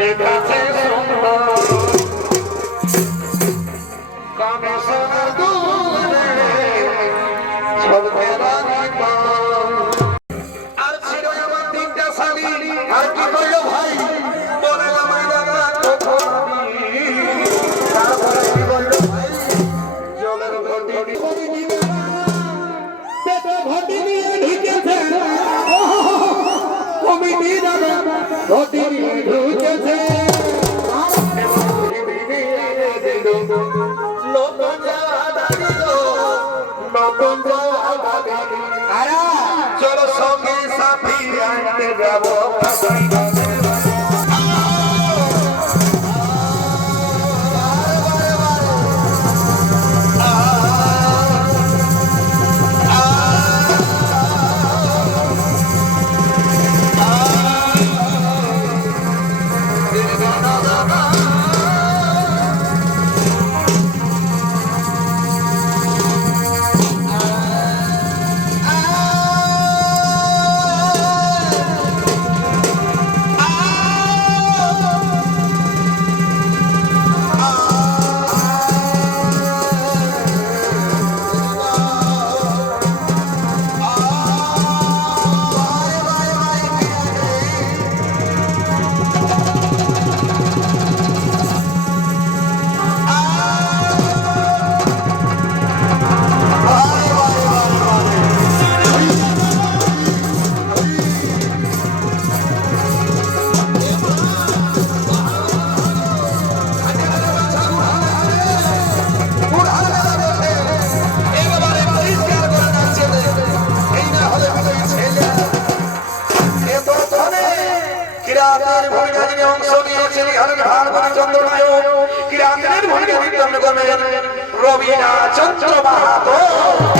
দেখাছে সুন্দর কামে সোনা দুলে ঝলকে রানী আর ছিল আমার তিনটা স্বামী আর কি করল ভাই বলে আমার দাদা তারপরে কি করল ভাই জলের ঘটি পেটে ঘটি নিয়ে ঢুকেছে কমিটি দাদা ঘটি নিয়ে ঢুকেছে চলো সঙ্গে সাথী আনতে যাবো রবিনা চন্দ্র বাহাদুর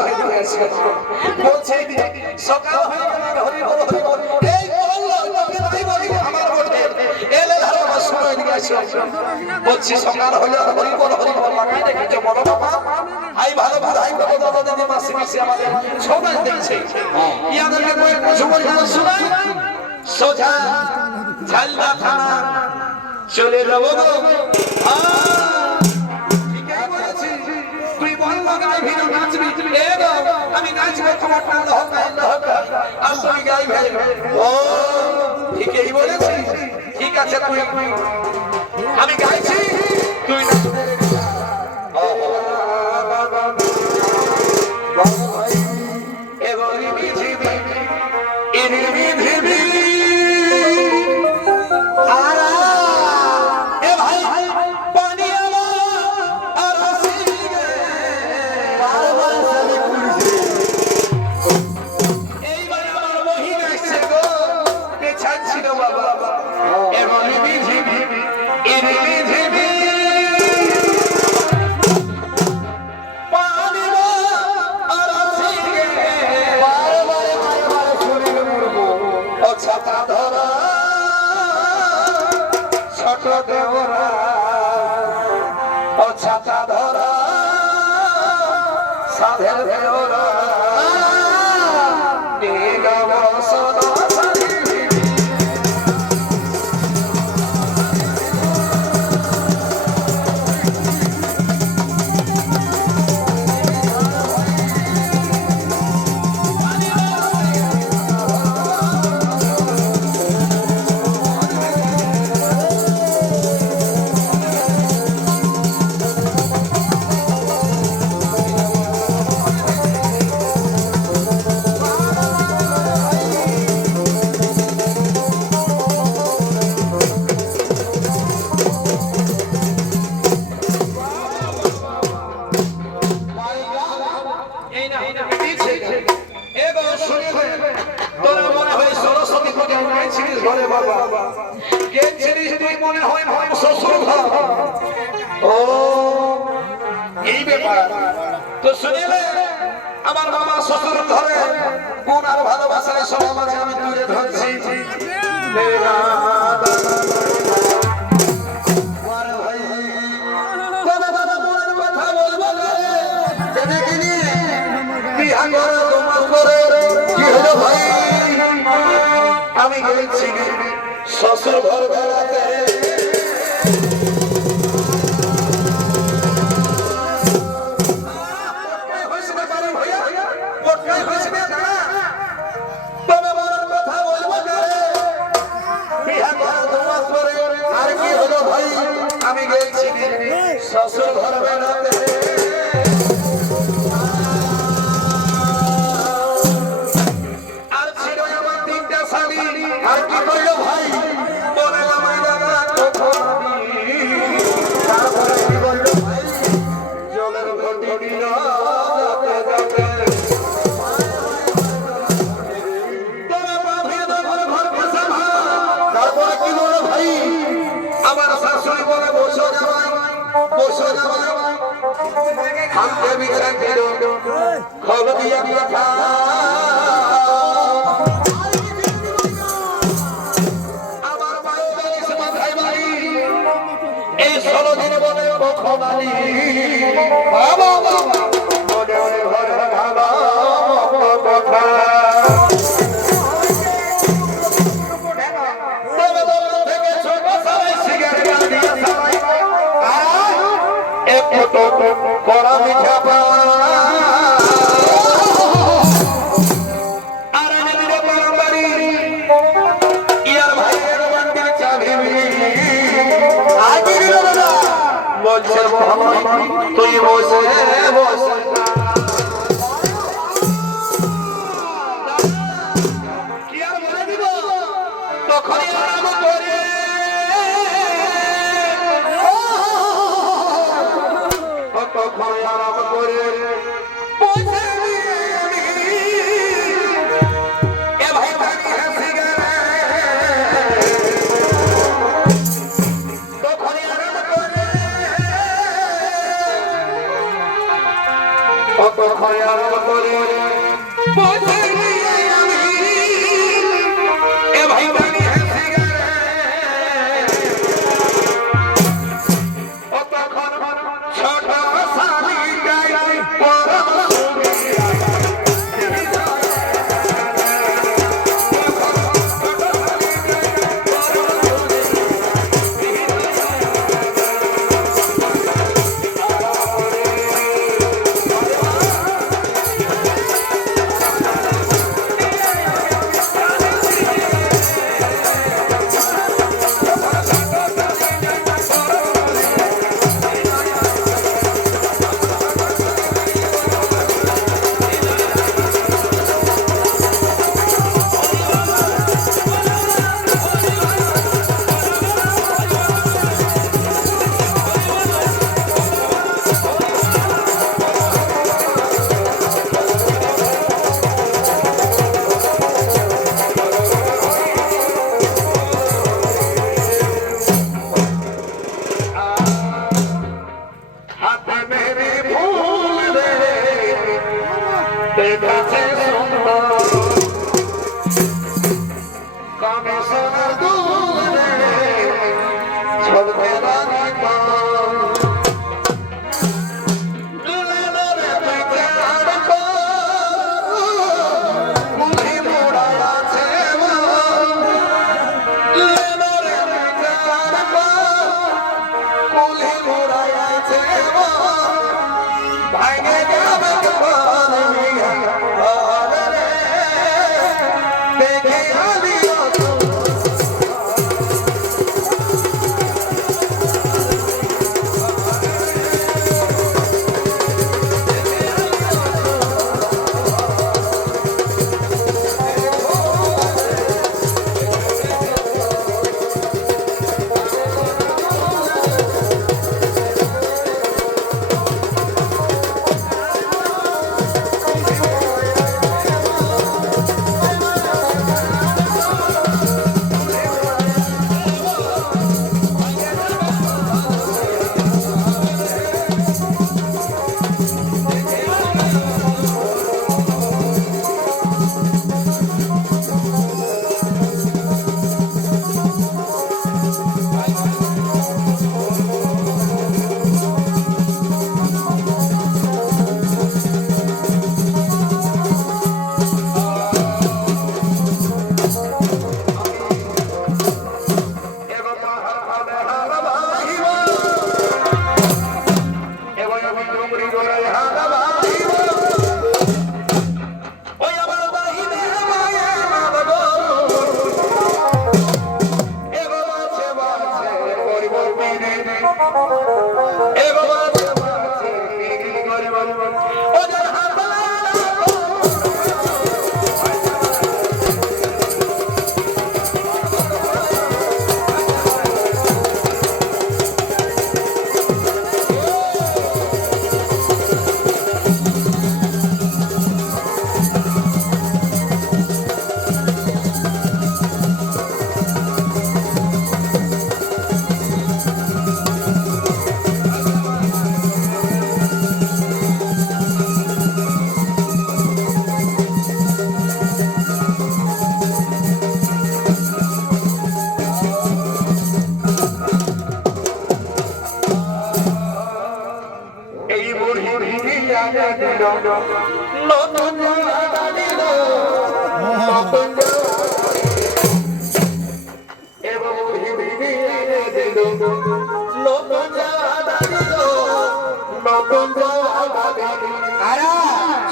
হয়ে গেছে বলছে সকাল হয়ে গেল হরি বল হরি বল এই বলল তোকে তাই বলি আমার বটে এলে ধরো সময় নিয়ে আসো বলছি সকাল হলো হরি বল লাগাই রেখেছো বলো বাবা আই ভালো ভাই বাবা দাদা দাদি মাসি মাসি আমাদের সবাই দেখছে ইয়াদেরকে কয়েক বছর পর্যন্ত শোনাই সোজা ঝালদা থানা চলে যাবো গো ঠিকই বলেছি তুই বল লাগবে ভিড় নাচবি এ গো আমি নাচবো তোমার টান হোক আর তুই গাইবে ও ঠিকই বলেছি ঠিক আছে তুই আমি গাইছি তুই নাচবে এবারে বিধিবি ইনি বিধিবি ছাতা ধরা সাধের ধরা নীলব সদা তো শুনিলে আমার মামা শ্বশুর ঘরে কোন আর ভালোবাসায় সব মাঝে আমি তুলে ধরছি আমি গেছি শ্বশুর ঘর বেড়াতে আমি গেছি শ্বশুর ঘর বেড়াতে আর ছিল আমার তিনটা স্বামী আর কি করলো ভাই বলে আমায় দাদা কখন তারপরে কি করলো ভাই জলের ঘটি দিল তারপরে কি বলো ভাই আমার শাশুড়ি বলে বসো যাওয়াই হামকে বিগড়ে দিল খল দিয়া কথা আমার মায়ের বাড়ি মাথায় বাড়ি এই 16 দিন বলে কখনালি বাবা বাবা মনে মনে ঘরে ভাবা কথা কড়া মিঠা আর ইয়ার ভাইয়ের বান্ডির চাবি বলছে তুই বসে বসে কি আর বলে দিব তখনই আরাম করে আরাম করে বসে এ ভাই ভাবি হাসি গেলে তখনই আরাম করে কত খয়াল করে পথে নিয়ে আমি এ ভাই বানি হাসি গেলে ও তখন ছোট সালি গাই পরম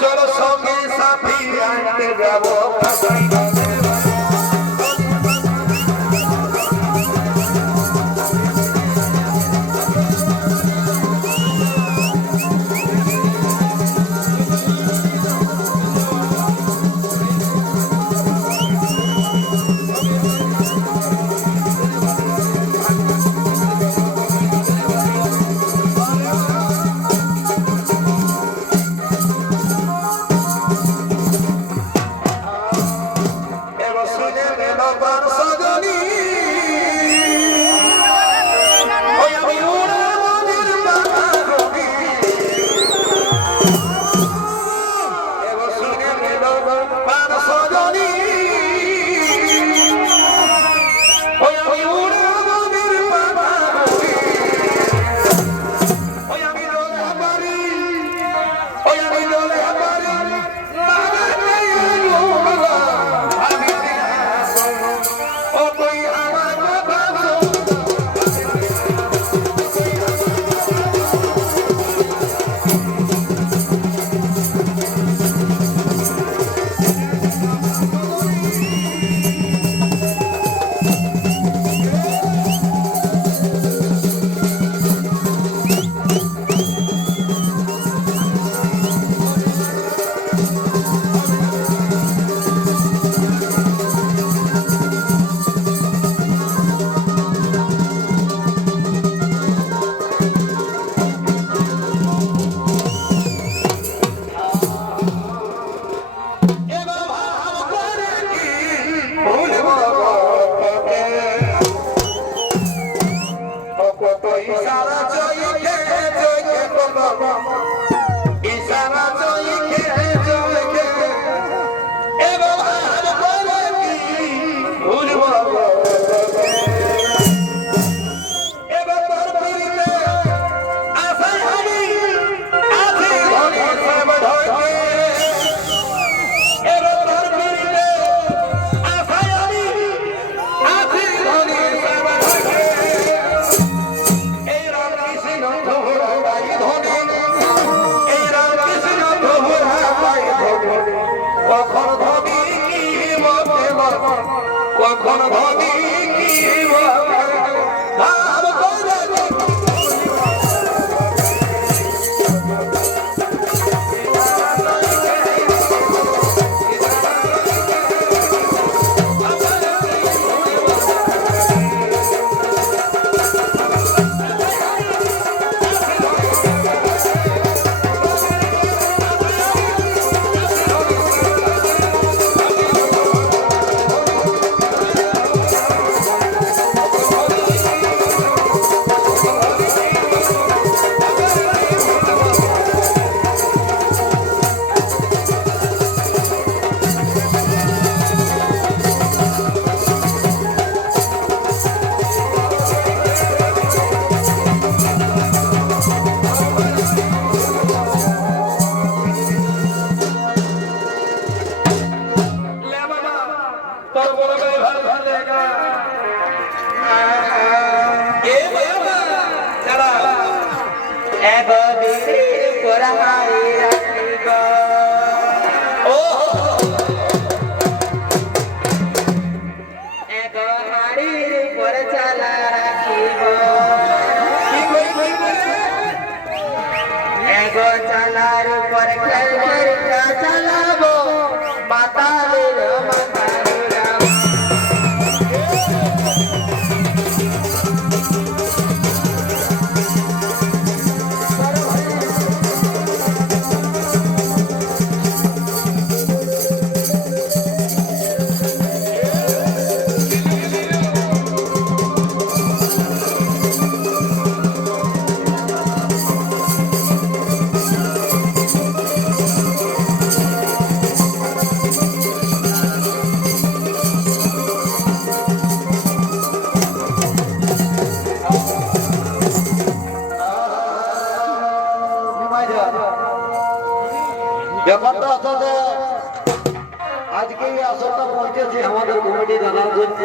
চলো সঙ্গে সাথী আনতে যাবো কত ইশারা জয়কে জয়কে কত ইশারা জয়কে জয়কে এবার আর বলে কি ভুলব এবার তোর পিরিতে আশায় আমি আছি ধনে সব ঢকে এবার তোর পিরিতে আশায় আমি আছি ধনে সব ঢকে এই রাম কৃষ্ণ ধোরা বাই ধনে এই রাম কৃষ্ণ ধোরা বাই ধনে কখন ভাবি কি মতে মন কখন ভাবি কি মতে ভাব করে ले बाबा তোর বড় ভাই ভালো ভালেগা এ বাবা চলা एगो बीड़ी पुरहाई रखी गो ও एगो हाड़ी पुर चला रखी गो কি কই एगो चलार पुर खेल खेल का चलाबो माता रे माता रे ব্যাপারটা আসলে আজকে এই আসরটা পৌঁছেছে আমাদের কমিটি দাদার জন্য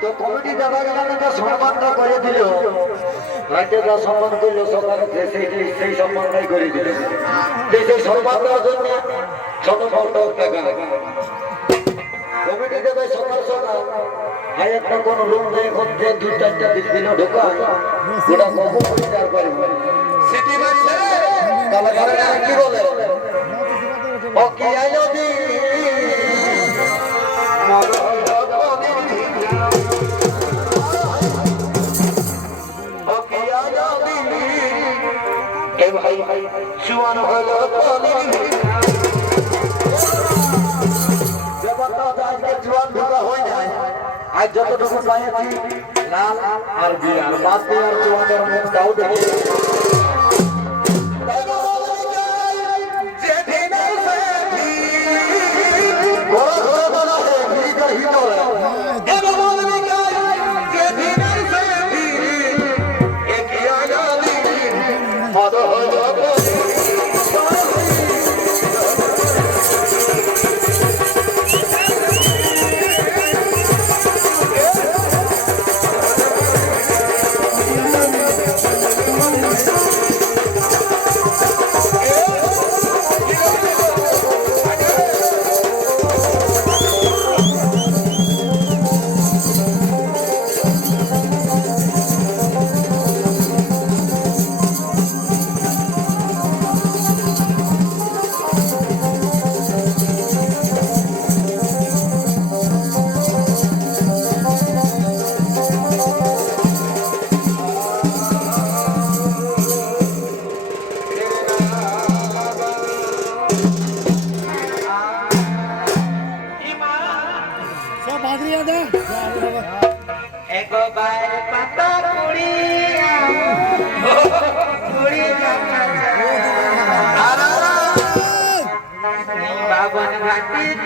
তো কমিটি দাদা যারা সম্মানটা করে দিল রাতে যা সম্মান করলো সকালে সেই সম্মানটাই করে দিল সেই সম্মান দেওয়ার জন্য ছোট বড় টাকা কমিটি দেবে সকাল সকাল আর একটা কোন রুম নেই মধ্যে দুই চারটা দিন ঢোকায় ওটা কখন পরিষ্কার করে সিটি মারছে কালাকারেরা কি বলে ও কি আয়োদি ও কি আজাদি এ ভাই সুয়ান হলো কলির ব্যাপারটা আজকে জোয়ান ঢোকা হয়ে যায় আজ যতটুকু পাইছি লাল আর বিয়ার বাদ দিয়ে আর জোয়ানের মুখটাও দেখে Oh,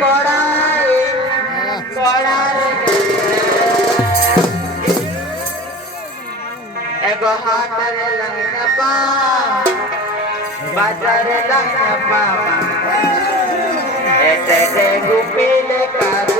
কড়াই কড়ার এগো হাটের লঙ্গনা পা বাজারে লঙ্গনা পা এতে গুপিলে কারু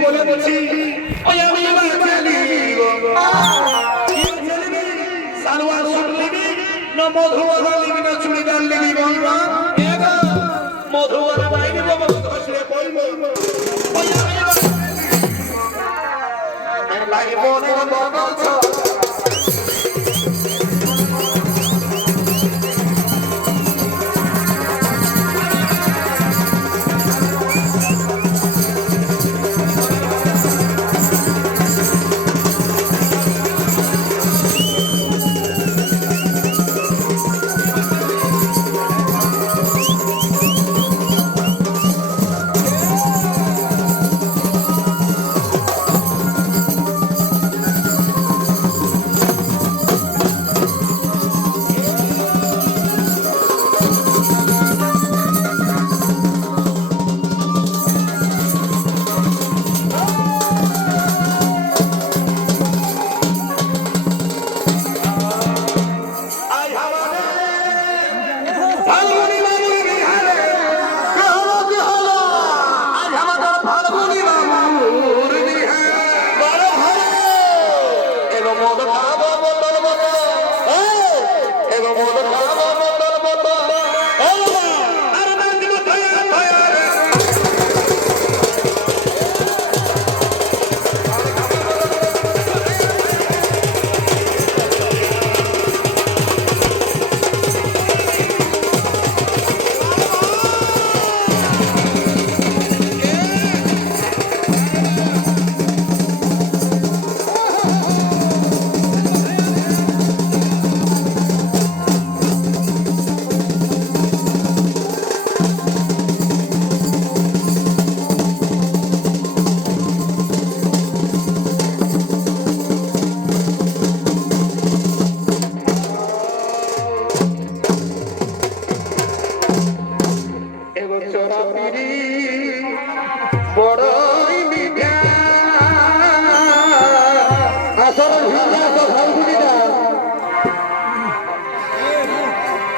বলে বলছি ওই আমি সালোয়ার স্যুট লিবি না মধুয়ারা লিবি না চুড়িদার লিবি বলবা এগো মধুয়ারা বাইরে বাবা ঘষলে পড়বো ওই আমি লাগে মনে বলছ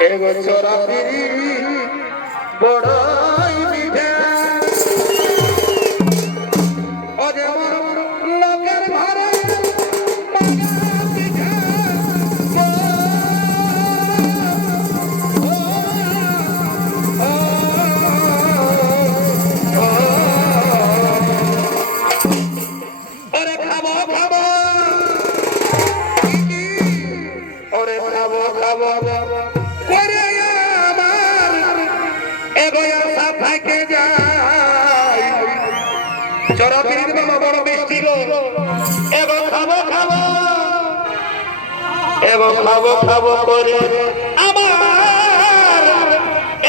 এগো চোরা পিরি বড়ই বিধে ও যে আমার লোকের ঘরে মাগা পিঠে ওরে খাবো খাবো ওরে খাবো খাবো করে আমার এগোয়া সাফাইকে যায় চড়া পিড়িত বাবা বড় মিষ্টি গো এগো খাবো খাবো এগো খাবো খাবো করে আমার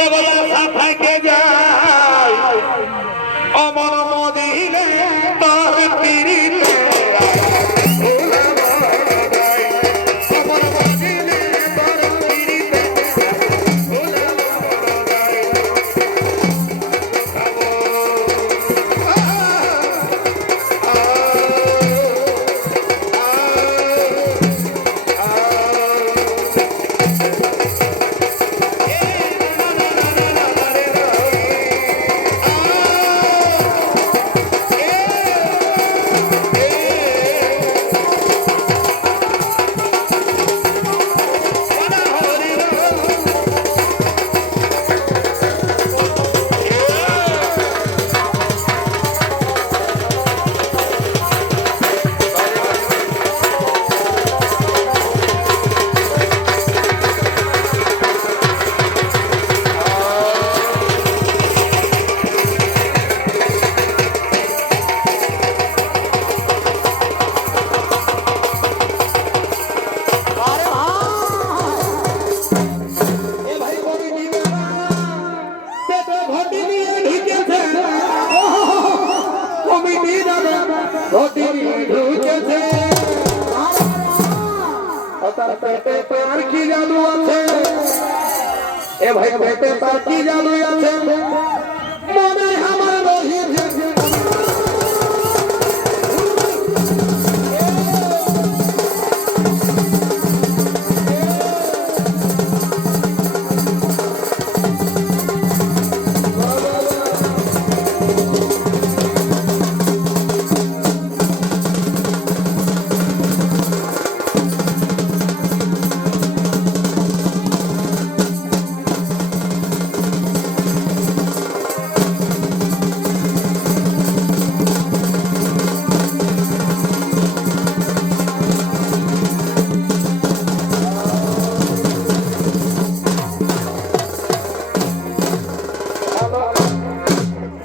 এগোয়া সাফাইকে যায় অমর মদিলে তোর পিড়িতে এ ভাই পেটে তার কি জাদু আছে মনে আমার রহি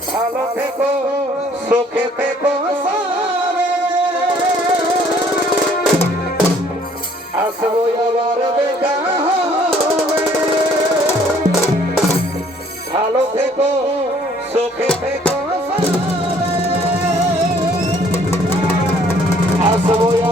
ভালো থেকো সুখে থেকো সারে আসবো আবার দেখা হবে ভালো থেকো সুখে থেকো সারে আসবো